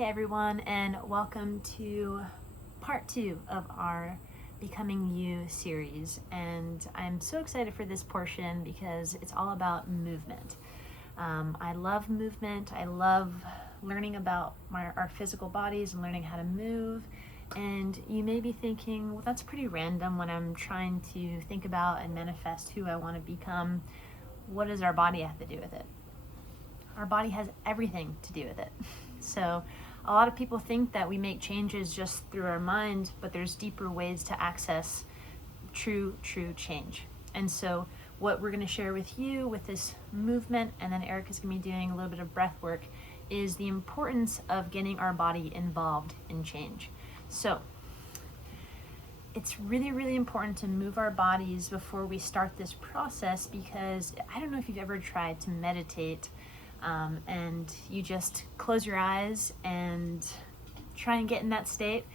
Hey everyone, and welcome to part 2 of our Becoming You series. And I'm so excited for this portion because it's all about movement. I love movement. I love learning about our physical bodies and learning how to move. And you may be thinking, well, that's pretty random when I'm trying to think about and manifest who I want to become. What does our body have to do with it? Our body has everything to do with it. So a lot of people think that we make changes just through our mind, but there's deeper ways to access true change. And so what we're going to share with you with this movement, and then Eric is going to be doing a little bit of breath work, is the importance of getting our body involved in change. So it's really important to move our bodies before we start this process, because I don't know if you've ever tried to meditate and you just close your eyes and try and get in that state,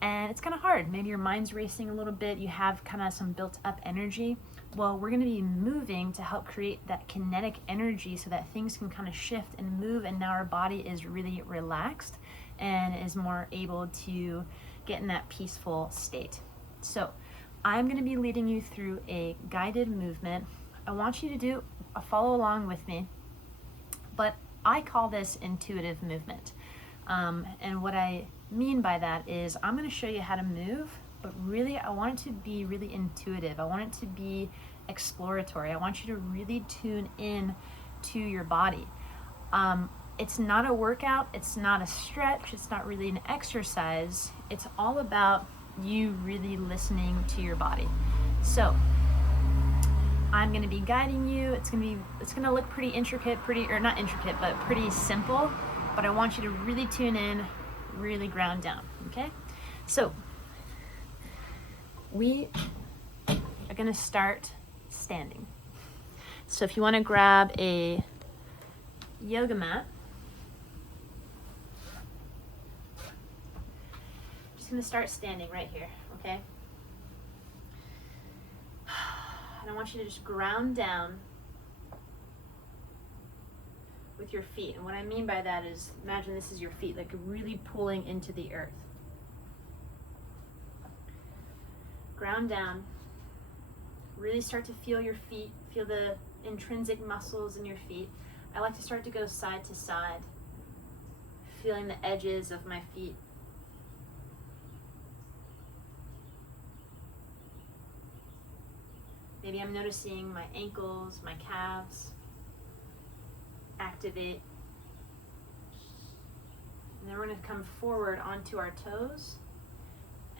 and it's kind of hard. Maybe your mind's racing a little bit, you have kind of some built up energy. Well, we're going to be moving to help create that kinetic energy so that things can kind of shift and move, and now our body is really relaxed and is more able to get in that peaceful state. So I'm going to be leading you through a guided movement. I want you to follow along with me, but I call this intuitive movement. And what I mean by that is I'm going to show you how to move, but really I want it to be really intuitive. I want it to be exploratory. I want you to really tune in to your body. It's not a workout, it's not a stretch, it's not really an exercise. It's all about you really listening to your body. So I'm going to be guiding you. It's going to look pretty intricate, not intricate, but pretty simple, but I want you to really tune in, really ground down, okay? So we are going to start standing. So if you want to grab a yoga mat, I'm just going to start standing right here, okay? And I want you to just ground down with your feet. And what I mean by that is, imagine this is your feet, like really pulling into the earth. Ground down. Really start to feel your feet, feel the intrinsic muscles in your feet. I like to start to go side to side, feeling the edges of my feet. Maybe I'm noticing my ankles, my calves activate. And then we're going to come forward onto our toes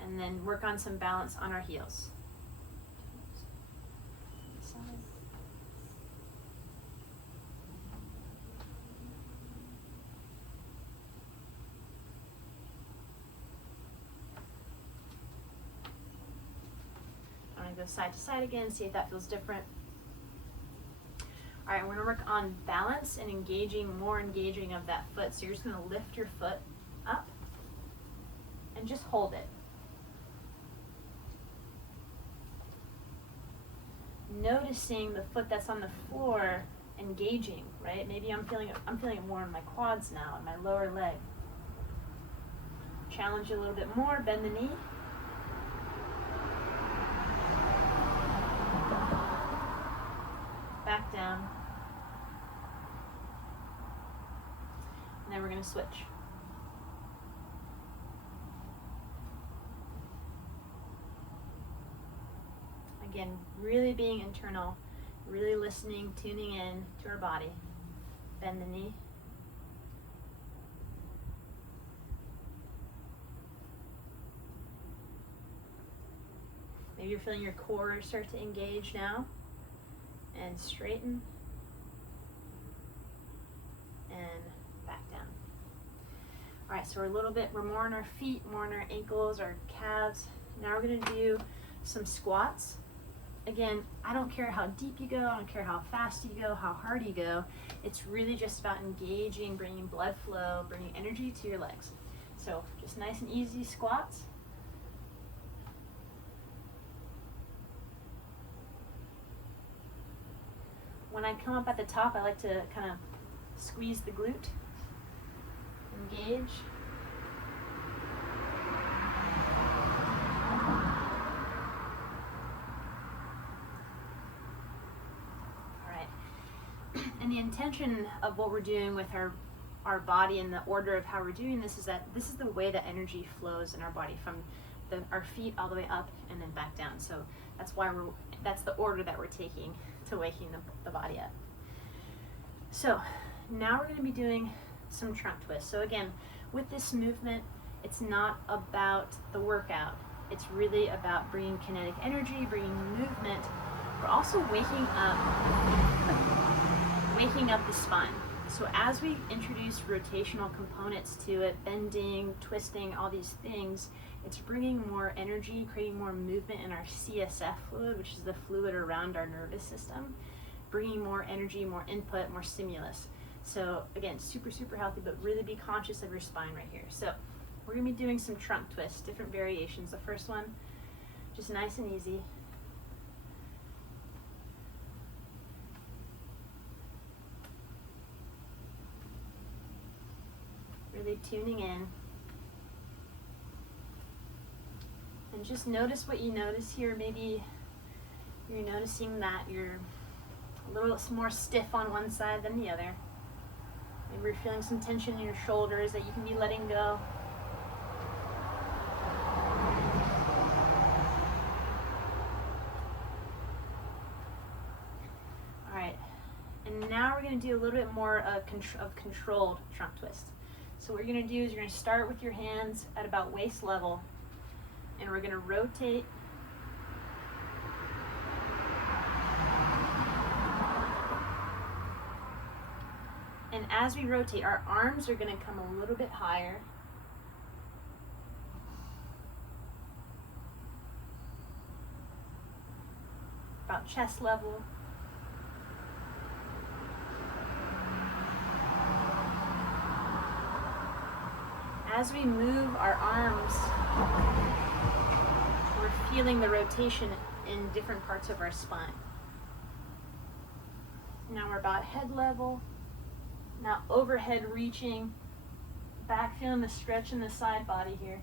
and then work on some balance on our heels. Go side to side again, see if that feels different. All right, we're gonna work on balance and more engaging of that foot. So you're just gonna lift your foot up and just hold it. Noticing the foot that's on the floor engaging, right? Maybe I'm feeling it more in my quads now, in my lower leg. Challenge it a little bit more, bend the knee. Back down, and then we're going to switch. Again, really being internal, really listening, tuning in to our body. Bend the knee. Maybe you're feeling your core start to engage now. And straighten, and back down. All right, so we're more on our feet, more on our ankles, our calves. Now we're gonna do some squats. Again, I don't care how deep you go, I don't care how fast you go, how hard you go. It's really just about engaging, bringing blood flow, bringing energy to your legs. So just nice and easy squats. When I come up at the top, I like to kind of squeeze the glute, engage, And the intention of what we're doing with our body and the order of how we're doing this is that this is the way that energy flows in our body, from our feet all the way up and then back down. So that's the order that we're taking to waking the body up. So now we're going to be doing some trunk twists. So again, with this movement, it's not about the workout. It's really about bringing kinetic energy, bringing movement. We're also waking up the spine. So as we introduce rotational components to it, bending, twisting, all these things, it's bringing more energy, creating more movement in our CSF fluid, which is the fluid around our nervous system, bringing more energy, more input, more stimulus. So again, super, super healthy, but really be conscious of your spine right here. So we're gonna be doing some trunk twists, different variations. The first one, just nice and easy. Really tuning in. And just notice what you notice here. Maybe you're noticing that you're a little more stiff on one side than the other. Maybe you're feeling some tension in your shoulders that you can be letting go. All right, and now we're going to do a little bit more of controlled trunk twist. So what you're going to do is you're going to start with your hands at about waist level, and we're going to rotate and as we rotate, our arms are going to come a little bit higher. About chest level. As we move our arms, we're feeling the rotation in different parts of our spine. Now we're about head level. Now overhead reaching, back feeling the stretch in the side body here.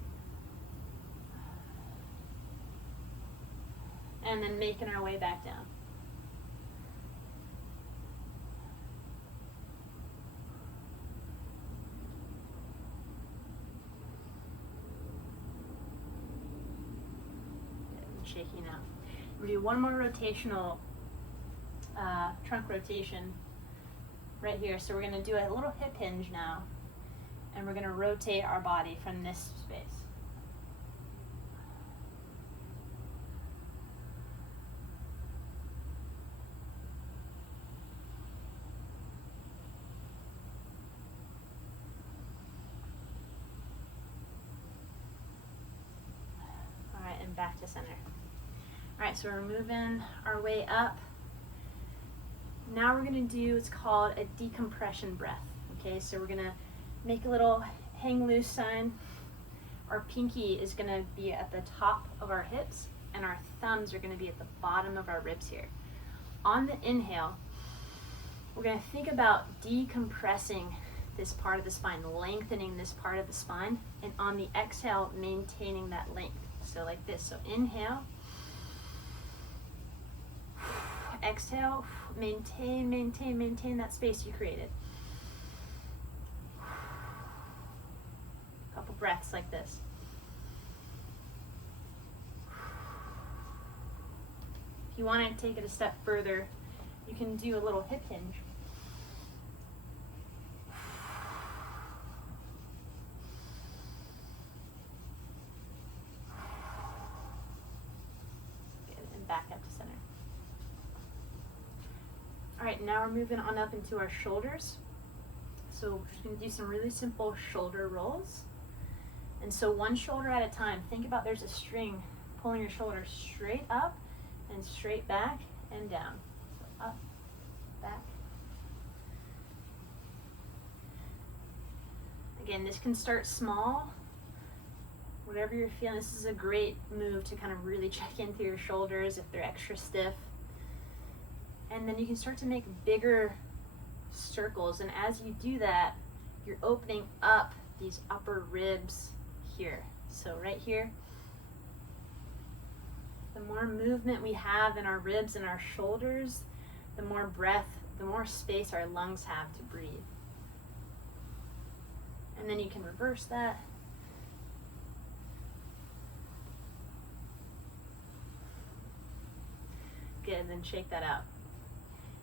And then making our way back down. Shaking out. We're going to do one more rotational trunk rotation right here. So we're going to do a little hip hinge now, and we're going to rotate our body from this space. All right, and back to center. All right, so we're moving our way up. Now we're gonna do what's called a decompression breath. Okay, so we're gonna make a little hang loose sign. Our pinky is gonna be at the top of our hips, and our thumbs are gonna be at the bottom of our ribs here. On the inhale, we're gonna think about decompressing this part of the spine, lengthening this part of the spine, and on the exhale, maintaining that length. So like this, so inhale, exhale, maintain that space you created. A couple breaths like this. If you want to take it a step further, you can do a little hip hinge. Good, and back up to center. All right, now we're moving on up into our shoulders. So we're just gonna do some really simple shoulder rolls. And so one shoulder at a time. Think about there's a string pulling your shoulders straight up and straight back and down. So up, back. Again, this can start small. Whatever you're feeling, this is a great move to kind of really check into your shoulders if they're extra stiff. And then you can start to make bigger circles. And as you do that, you're opening up these upper ribs here. So right here, the more movement we have in our ribs and our shoulders, the more breath the more space our lungs have to breathe. And then you can reverse that. Good, then shake that out.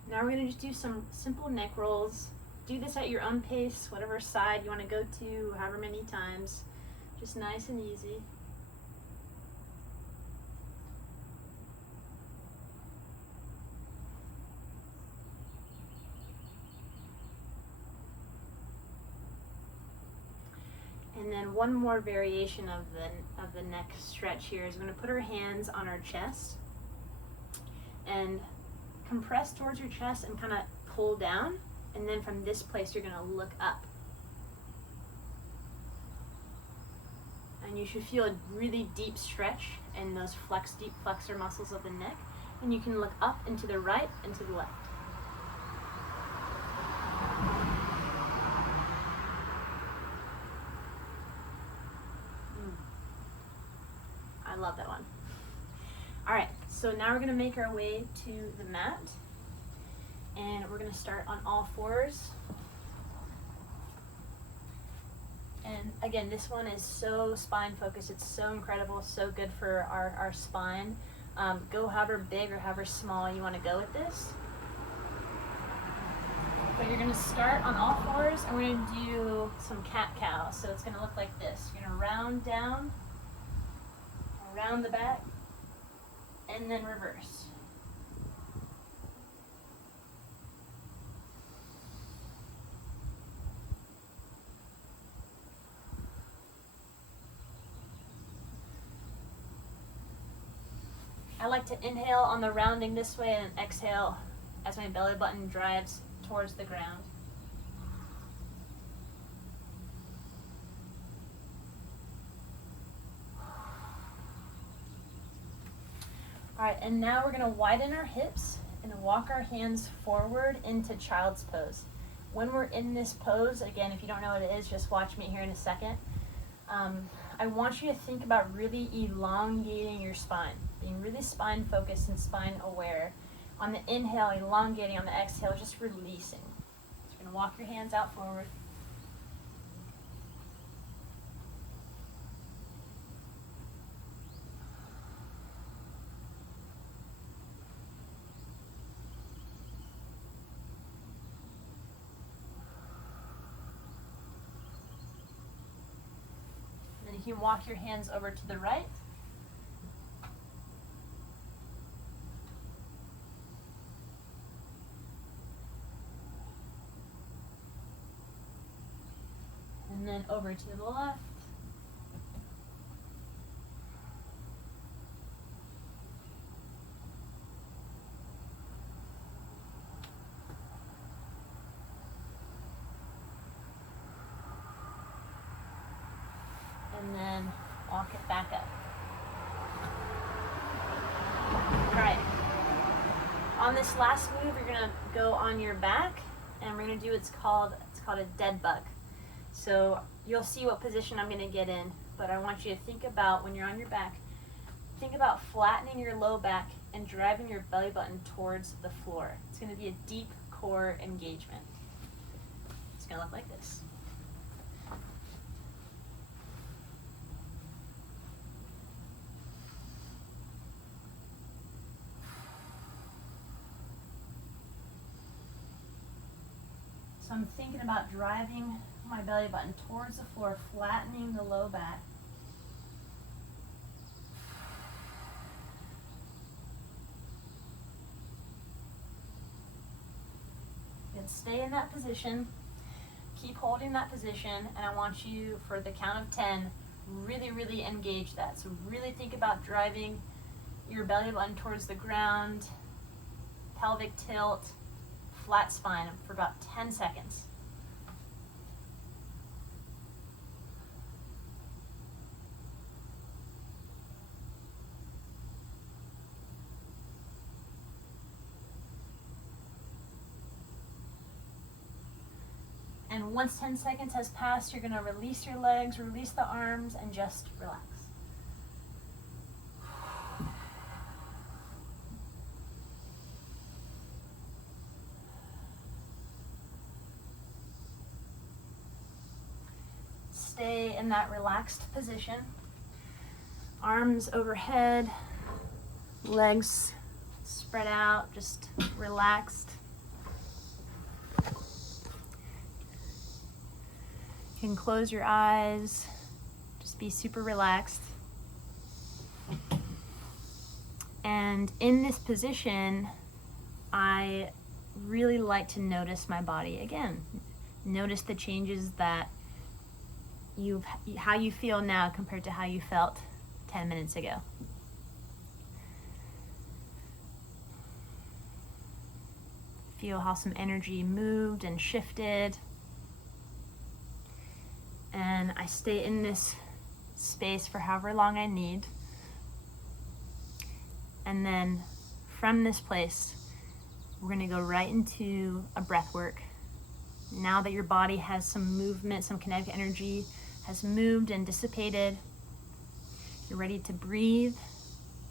Now we're gonna just do some simple neck rolls. Do this at your own pace, whatever side you wanna go to, however many times. Just nice and easy. And then one more variation of the neck stretch here is we're going to put our hands on our chest and compress towards your chest and kind of pull down. And then from this place, you're going to look up. And you should feel a really deep stretch in those deep flexor muscles of the neck. And you can look up and to the right and to the left. I love that one. All right, so now we're gonna make our way to the mat, and we're gonna start on all fours. And again, this one is so spine focused. It's so incredible, so good for our spine. Go however big or however small you wanna go with this. But you're gonna start on all fours, and we're gonna do some cat-cow. So it's gonna look like this. You're gonna round down, around the back, and then reverse. I like to inhale on the rounding this way and exhale as my belly button drives towards the ground. All right, and now we're gonna widen our hips and walk our hands forward into child's pose. When we're in this pose, again, if you don't know what it is, just watch me here in a second. I want you to think about really elongating your spine, being really spine focused and spine aware. On the inhale, elongating. On the exhale, just releasing. So you're gonna walk your hands out forward. You can walk your hands over to the right. And then over to the left. And then walk it back up. All right. On this last move, you're gonna go on your back, and we're gonna do it's called a dead bug. So you'll see what position I'm gonna get in, but I want you to think about when you're on your back, think about flattening your low back and driving your belly button towards the floor. It's gonna be a deep core engagement. It's gonna look like this. So I'm thinking about driving my belly button towards the floor, flattening the low back. Good, stay in that position. Keep holding that position, and I want you, for the count of 10, really, really engage that. So really think about driving your belly button towards the ground, pelvic tilt, flat spine for about 10 seconds. And once 10 seconds has passed, you're gonna release your legs, release the arms, and just relax. stay in that relaxed position. Arms overhead, legs spread out, just relaxed. You can close your eyes, just be super relaxed. And in this position, I really like to notice my body again. Notice the changes that how you feel now compared to how you felt 10 minutes ago. Feel how some energy moved and shifted. And I stay in this space for however long I need. And then from this place, we're going to go right into a breath work. Now that your body has some movement, some kinetic energy has moved and dissipated, you're ready to breathe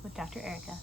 with Dr. Erica.